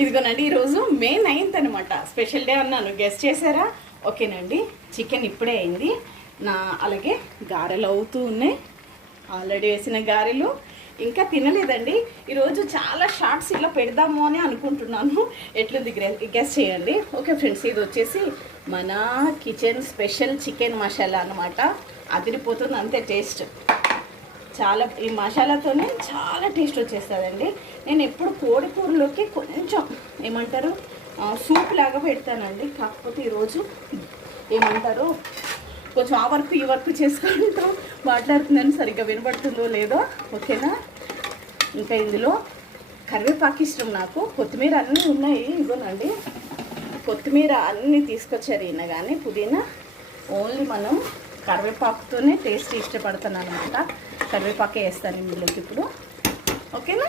ఇదిగోనండి, ఈరోజు మే 9th అనమాట. స్పెషల్ డే అన్నాను, గెస్ట్ చేశారా? ఓకేనండి, చికెన్ ఇప్పుడే అయింది. అలాగే గారెలు అవుతూ ఉన్నాయి. ఆల్రెడీ వేసిన గారెలు ఇంకా తినలేదండి. ఈరోజు చాలా షార్ట్స్ ఇలా పెడదాము అని అనుకుంటున్నాను. ఎట్లుంది గెస్ట్ చేయండి. ఓకే ఫ్రెండ్స్, ఇది వచ్చేసి మన కిచెన్ స్పెషల్ చికెన్ మసాలా అనమాట. అదిరిపోతుంది అంతే టేస్ట్. చాలా ఈ మసాలాతోనే చాలా టేస్ట్ వచ్చేస్తుందండి. నేను ఎప్పుడు కోడి కూరలోకి కొంచెం ఏమంటారు సూప్ లాగా పెడతానండి. కాకపోతే ఈరోజు ఏమంటారు కొంచెం ఆ వర్క్ ఈ వర్క్ చేసుకుంటూ మాట్లాడుతున్నాను. సరిగ్గా వినబడుతుందో లేదో. ఓకేనా? ఇంకా ఇందులో కరివేపాకు ఇష్టం నాకు. కొత్తిమీర అన్నీ ఉన్నాయి. ఇవ్వనండి, కొత్తిమీర అన్నీ తీసుకొచ్చారు ఈయన. కానీ పుదీనా ఓన్లీ మనం కరివేపాకుతోనే టేస్ట్ ఇష్టపడతాను అనమాట. కరివేపాకే వేస్తాను ఇందులోకి ఇప్పుడు. ఓకేనా?